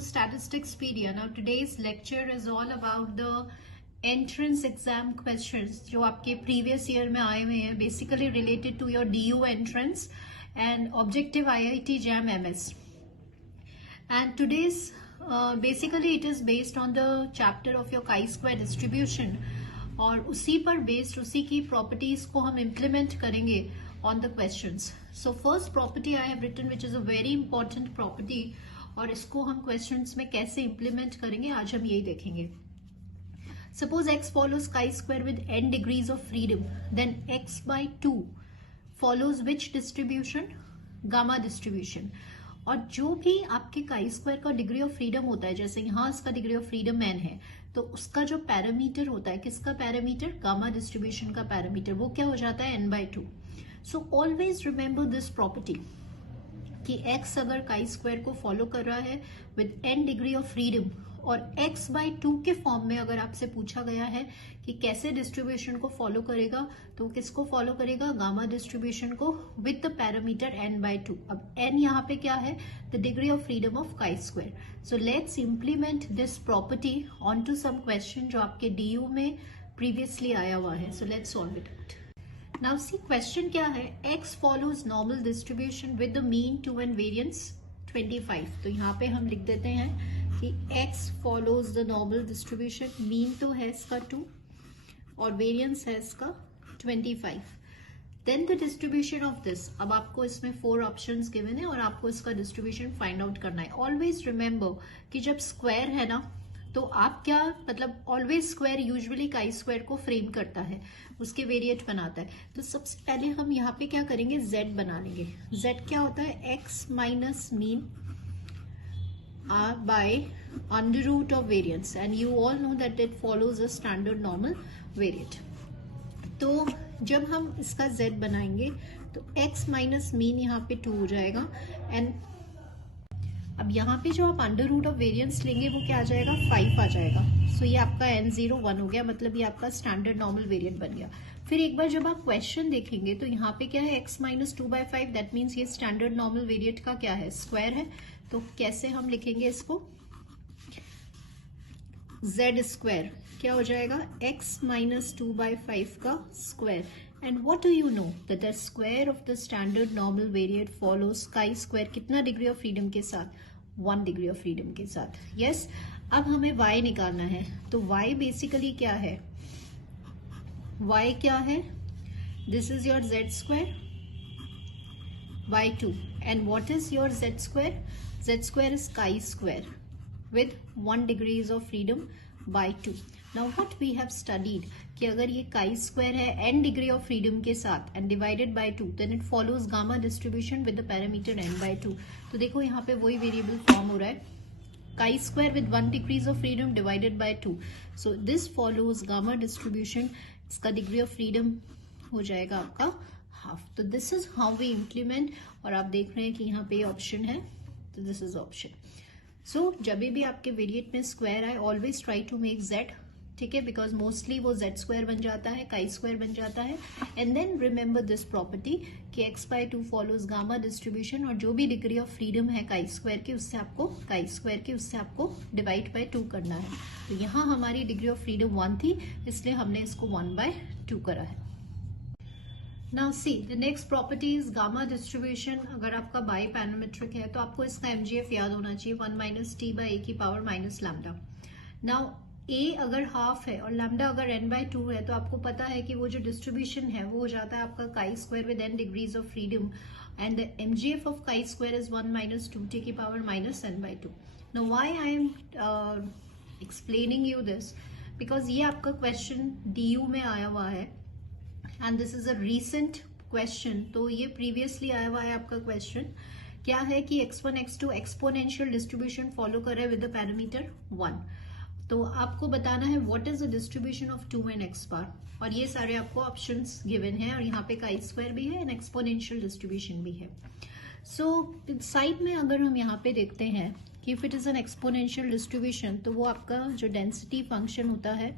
Statisticspedia. Now today's lecture is all about the entrance exam questions जो आपके previous year में आए हुए हैं, basically related to your DU entrance and objective IIT JAM MS. And today's basically it is based on the chapter of your chi-square distribution और उसी पर based उसी की properties को हम implement करेंगे on the questions. So first property I have written which is a very important property और इसको हम क्वेश्चंस में कैसे इंप्लीमेंट करेंगे आज हम यही देखेंगे. Suppose x follows chi square with n degrees of freedom, then x by 2 follows which distribution, gamma distribution. और जो भी आपके काई स्क्वायर का डिग्री ऑफ फ्रीडम होता है, जैसे यहाँ इसका डिग्री ऑफ फ्रीडम n है, तो उसका जो पैरामीटर होता है, किसका पैरामीटर, गामा डिस्ट्रीब्यूशन का पैरामीटर, वो क्या हो जाता है n by 2. So always remember this property कि x अगर काई स्क्वायर को फॉलो कर रहा है with n degree of freedom और x by 2 के फॉर्म में अगर आपसे पूछा गया है कि कैसे डिस्ट्रीब्यूशन को फॉलो करेगा, तो किसको फॉलो करेगा, गामा डिस्ट्रीब्यूशन को with the parameter n by 2. अब n यहाँ पे क्या है, the degree of freedom of chi square. So let's implement this property on to some question जो आपके DU में प्रीवियसली आया हुआ है. So let's solve it. Now see question क्या है, x follows normal distribution with the mean 2 and variance 25. तो यहाँ पे हम लिख देते हैं कि x follows the normal distribution, mean तो है इसका 2 और variance है इसका 25. Then the distribution of this, अब आपको इसमें 4 options given है और आपको इसका distribution find out करना है. Always remember कि जब square है ना, तो आप क्या मतलब always square usually chi square को फ्रेम करता है, उसके वेरिएट बनाता है. तो सबसे पहले हम यहाँ पे क्या करेंगे, z बना लेंगे. z क्या होता है, x minus mean by under root of variance and you all know that it follows a standard normal variate. तो जब हम इसका z बनाएंगे तो x माइनस मीन यहाँ पे 2 हो जाएगा एंड अब यहाँ पे जो आप अंडर रूट ऑफ वेरिएंस लेंगे वो क्या आ जाएगा, 5 आ जाएगा. सो ये आपका n01 हो गया, मतलब ये आपका स्टैंडर्ड नॉर्मल वेरिएंट बन गया. फिर एक बार जब आप क्वेश्चन देखेंगे तो यहाँ पे क्या है, x माइनस 2/5, दैट मीन्स ये स्टैंडर्ड नॉर्मल वेरिएंट का क्या है, स्क्वायर है. तो कैसे हम लिखेंगे इसको, z स्क्वायर क्या हो जाएगा, x माइनस 2/5 का square. And what do you know that the square of the standard normal variate follows chi square कितना डिग्री ऑफ फ्रीडम के साथ, 1 डिग्री ऑफ फ्रीडम के साथ. यस अब हमें y निकालना है. तो y बेसिकली क्या है, y क्या है, this is your z square by 2 and what is your z square, z square is chi square with 1 degrees of freedom by 2. Now what we have studied कि अगर ये chi square है n degree of freedom के साथ and divided by 2 then it follows gamma distribution with the parameter n by 2. तो देखो यहाँ पे वही वेरिएबल फॉर्म हो रहा है, chi square with 1 degrees of freedom divided by 2. So this follows gamma distribution, इसका डिग्री ऑफ फ्रीडम हो जाएगा आपका हाफ. तो this is how we implement. और आप देख रहे हैं कि यहाँ पे ऑप्शन है, तो दिस इज ऑप्शन. सो जब भी आपके वेरिएट में स्क्वायर आए always try to make z, ठीक है, बिकॉज मोस्टली वो z स्क्वायर बन जाता है, काई स्क्वायर बन जाता है. And then remember this property कि x by 2 follows gamma distribution और जो भी डिग्री ऑफ फ्रीडम है काई स्क्वायर की उससे आपको, काई स्क्वायर की उससे आपको डिवाइड बाय 2 करना है. तो यहाँ हमारी डिग्री ऑफ फ्रीडम 1 थी, इसलिए हमने इसको 1 by 2 करा है. Now see the next property is gamma distribution. अगर आपका बाई पैरामीट्रिक है तो आपको इसका MGF याद होना चाहिए, 1 माइनस टी बाई ए की power minus lambda. Now a अगर हाफ है और लैम्डा अगर n by 2 है तो आपको पता है कि वो जो डिस्ट्रीब्यूशन है वो हो जाता है आपका chi square with n degrees of freedom and the MGF of chi square is 1 minus 2t की power minus n by 2. Now why I am explaining you this, because ये आपका क्वेश्चन DU में आया हुआ है and this is a recent question. तो ये previously आया हुआ है आपका क्वेश्चन. क्या है कि x1 x2 exponential distribution follow कर रहे हैं विद द पैरामीटर 1. तो आपको बताना है what is the distribution of 2 and x बार, और ये सारे आपको ऑप्शंस गिवन हैं और यहाँ पे काई स्क्वायर भी है एंड एक्सपोनेंशियल डिस्ट्रीब्यूशन भी है. सो साइड में अगर हम यहाँ पे देखते हैं कि if it is an exponential distribution तो वो आपका जो डेंसिटी फंक्शन होता है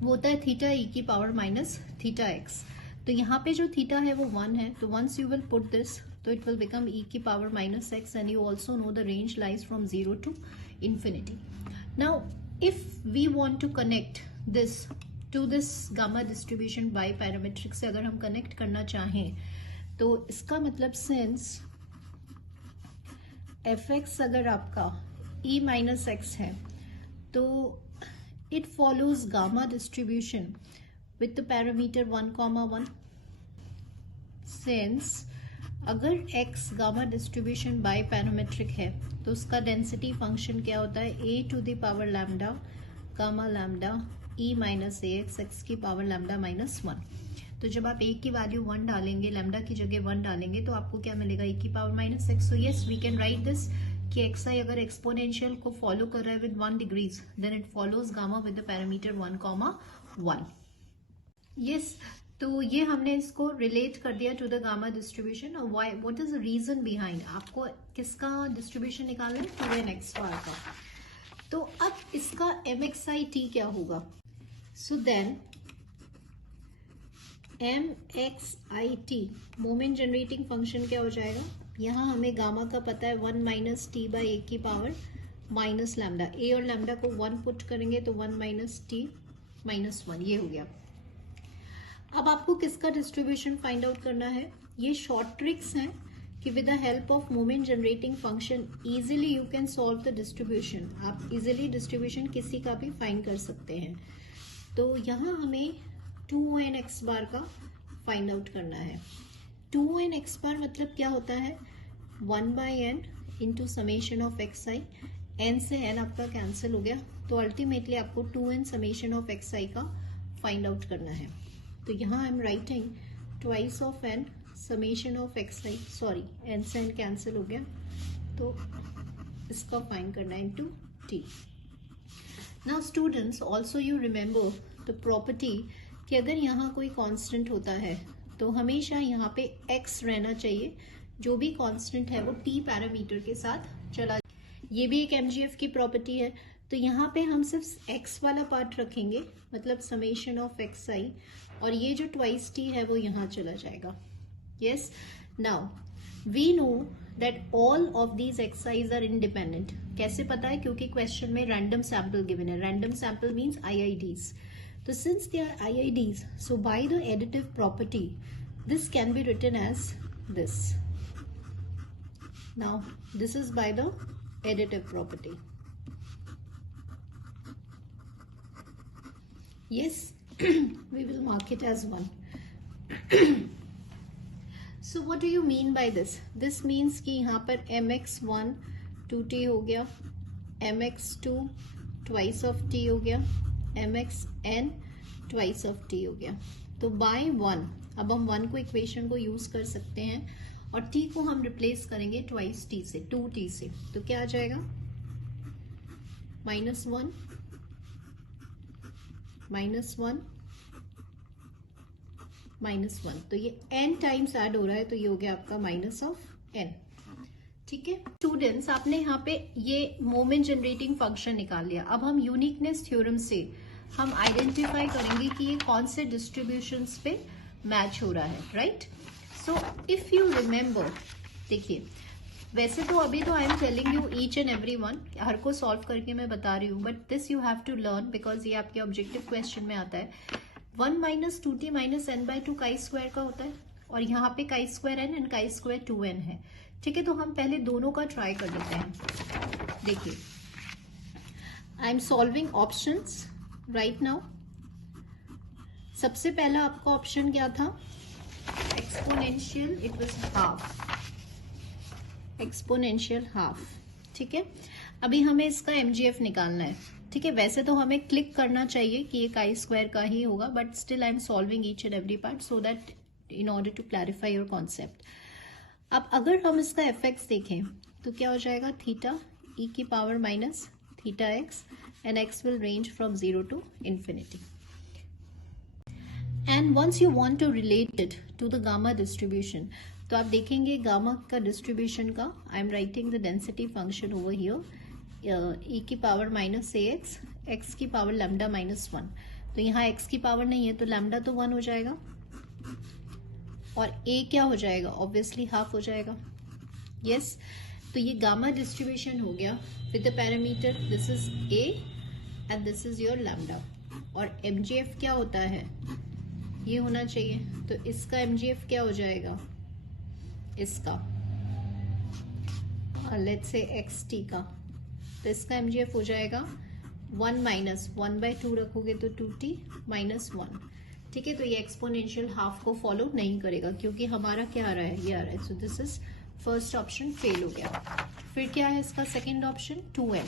वो होता है थीटा ई की पावर माइनस थीटा एक्स. तो यहाँ पे जो थीटा है वो 1 है, तो once you will put this तो इट विल बिकम e की power minus x and you also know the range lies from 0 to infinity. Now if we want to connect this to this gamma distribution बाइपैरामीट्रिक से अगर हम connect करना चाहें तो इसका मतलब सिंस fx अगर आपका e माइनस एक्स है तो it follows gamma distribution with the parameter 1,1. Since अगर x gamma distribution बाइपैरामीट्रिक है तो उसका डेंसिटी फंक्शन क्या होता है a to the power lambda gamma lambda e minus a x की पावर लैम्डा माइनस 1. तो जब आप a की वैल्यू 1 डालेंगे, लैम्डा की जगह 1 डालेंगे तो आपको क्या मिलेगा e की power minus x. So yes we can write this कि xi अगर एक्सपोनेंशियल को फॉलो कर रहा है with 1 degrees then it follows gamma with the parameter 1,1. Yes, तो ये हमने इसको रिलेट कर दिया टू द गामा डिस्ट्रीब्यूशन. और why, what is the reason behind, आपको किसका डिस्ट्रीब्यूशन निकालना है, 2n(x) का. तो अब इसका mxit क्या होगा. So then mxit moment generating function क्या हो जाएगा. यहाँ हमें गामा का पता है 1 माइनस टी बाई ए की पावर माइनस लैम्डा. ए और लैम्डा को 1 पुट करेंगे तो 1 माइनस टी माइनस 1, ये हो गया. अब आपको किसका डिस्ट्रीब्यूशन फाइंड आउट करना है. ये शॉर्ट ट्रिक्स हैं कि with the help of moment generating function easily you can solve the distribution. आप इजीली डिस्ट्रीब्यूशन किसी का भी फाइंड कर सकते हैं. तो यहाँ हमें 2n(x) बार का फाइंड आउट करना है. 2n(x) बार मतलब क्या होता है 1/n into summation of xi. n से n आपका कैंसिल हो गया तो अल्टीमेटली आपको 2n समेशन ऑफ xi का फाइंड आउट करना है. तो यहाँ I am writing twice of n summation of xi. Sorry, n से n कैंसिल हो गया तो इसका फाइंड करना है into t. Now students also you remember the property कि अगर यहाँ कोई कांस्टेंट होता है तो हमेशा यहाँ पे x रहना चाहिए. जो भी कांस्टेंट है वो t पैरामीटर के साथ चला. ये भी एक mgf की प्रॉपर्टी है. तो यहाँ पे हम सिर्फ x वाला पार्ट रखेंगे, मतलब समेशन ऑफ xi, और ये जो ट्वाइस t है वो यहाँ चला जाएगा. Yes, now we know that all of these xi's are independent. कैसे पता है, क्योंकि क्वेश्चन में रैंडम सैंपल गिवन है. Random sample means IIDs. So since they are IIDs, so by the additive property, this can be written as this. Now, this is by the additive property. Yes, we will mark it as 1. So what do you mean by this? This means कि यहाँ पर mx1 2t हो गया, mx2 twice of t हो गया, mxn twice of t हो गया. तो बाय 1 अब हम 1 को इक्वेशन को यूज कर सकते हैं और t को हम रिप्लेस करेंगे ट्वाइस t से, 2t से. तो क्या आ जाएगा -1 -1 तो ये n टाइम्स ऐड हो रहा है तो ये हो गया आपका माइनस ऑफ n. ठीक है स्टूडेंट्स, आपने यहाँ पे ये मोमेंट जनरेटिंग फंक्शन निकाल लिया. अब हम यूनिकनेस थ्योरम से हम आइडेंटिफाई करेंगे कि ये कौन से डिस्ट्रीब्यूशंस पे मैच हो रहा है. Right, so if you remember, देखिए वैसे तो अभी तो I am telling you each and every one, हर को सॉल्व करके मैं बता रही हूँ, but this you have to learn because ये आपके ऑब्जेक्टिव क्वेश्चन में आता है. 1 minus 2t minus n/2 chi square का होता है और यहाँ पे chi square n and chi square 2n है. ठीक है, तो हम पहले दोनों का ट्राई कर लेते हैं. देखिए आई am solving options right now. सबसे पहला आपका ऑप्शन क्या था, exponential, it was half, exponential half. ठीक है, अभी हमें इसका mgf निकालना है. ठीक है, वैसे तो हमें क्लिक करना चाहिए कि ये काई स्क्वायर का ही होगा, but still I am solving each and every part so that in order to clarify your concept. अब अगर हम इसका fx देखें तो क्या हो जाएगा, थीटा e की power minus theta x and x will range from 0 to infinity. And once you want to relate it to the gamma distribution, तो आप देखेंगे गामा का डिस्ट्रीब्यूशन का, I am writing the density function over here, e की power minus ax, x की power lambda minus 1. तो यहाँ x की पावर नहीं है तो लैम्डा तो 1 हो जाएगा. और ए क्या हो जाएगा, ऑब्वियसली हाफ हो जाएगा। यस, तो ये गामा डिस्ट्रीब्यूशन हो गया with the parameter this is A and this is your lambda. और एमजीएफ क्या होता है, ये होना चाहिए, तो इसका एमजीएफ क्या हो जाएगा, इसका लेट्स से एक्स टी का, तो इसका एमजीएफ हो जाएगा 1 माइनस 1/2 रखोगे तो 2t माइनस 1। ठीक है, तो ये एक्सपोनेंशियल हाफ को फॉलो नहीं करेगा क्योंकि हमारा क्या आ रहा है, ये आ रहा है। So this is first option fail हो गया। फिर क्या है इसका सेकेंड ऑप्शन 2n।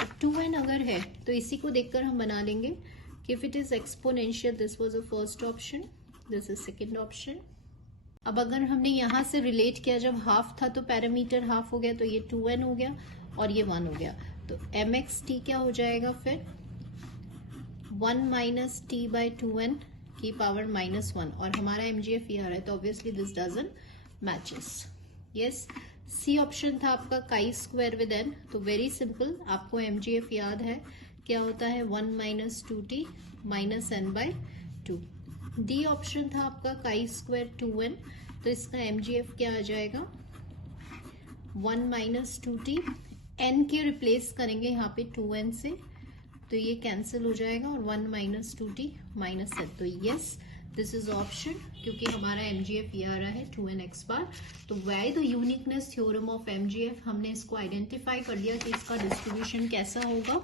तो 2n अगर है तो इसी को देखकर हम बना लेंगे कि if it is exponential this was a first option, this is second option. अब अगर हमने यहां से रिलेट किया, जब हाफ था तो पैरामीटर हाफ हो गया, तो ये 2n हो गया और ये 1 हो गया, तो mxt क्या हो जाएगा फिर 1 माइनस टी बाई 2n की पावर -1, और हमारा mgf ये आ रहा है, तो obviously this doesn't matches. Yes, C option था आपका काई स्क्वायर विद n, तो वेरी सिंपल, आपको mgf याद है क्या होता है 1 minus 2t minus n by 2। D option था आपका काई स्क्वायर 2n, तो इसका mgf क्या आ जाएगा 1 माइनस 2t, n के रिप्लेस करेंगे यहाँ पे 2n से, तो ये कैंसिल हो जाएगा और 1 माइनस 2t माइनस n। तो यस, दिस इज ऑप्शन, क्योंकि हमारा mgf ये आ रहा है 2nx बार। तो why the uniqueness theorem of mgf, हमने इसको आइडेंटिफाई कर लिया कि इसका डिस्ट्रीब्यूशन कैसा होगा,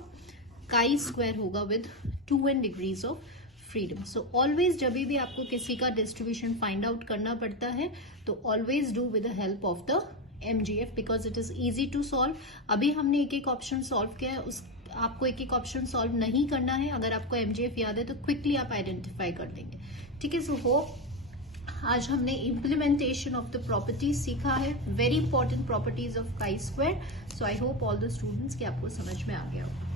काई स्क्वायर होगा with 2n degrees of freedom. So always जब भी आपको किसी का डिस्ट्रीब्यूशन फाइंड आउट करना पड़ता है तो always do with the help of the mgf because it is easy to solve. अभी हमने एक एक ऑप्शन सॉल्व किया है, उस आपको एक एक ऑप्शन सॉल्व नहीं करना है। अगर आपको mgf याद है तो क्विकली आप आइडेंटिफाई कर देंगे। ठीक है, सो होप आज हमने इम्प्लीमेंटेशन ऑफ द प्रॉपर्टीज सीखा है, very important properties of chi square. So I hope all the students कि आपको समझ में आ गया हो।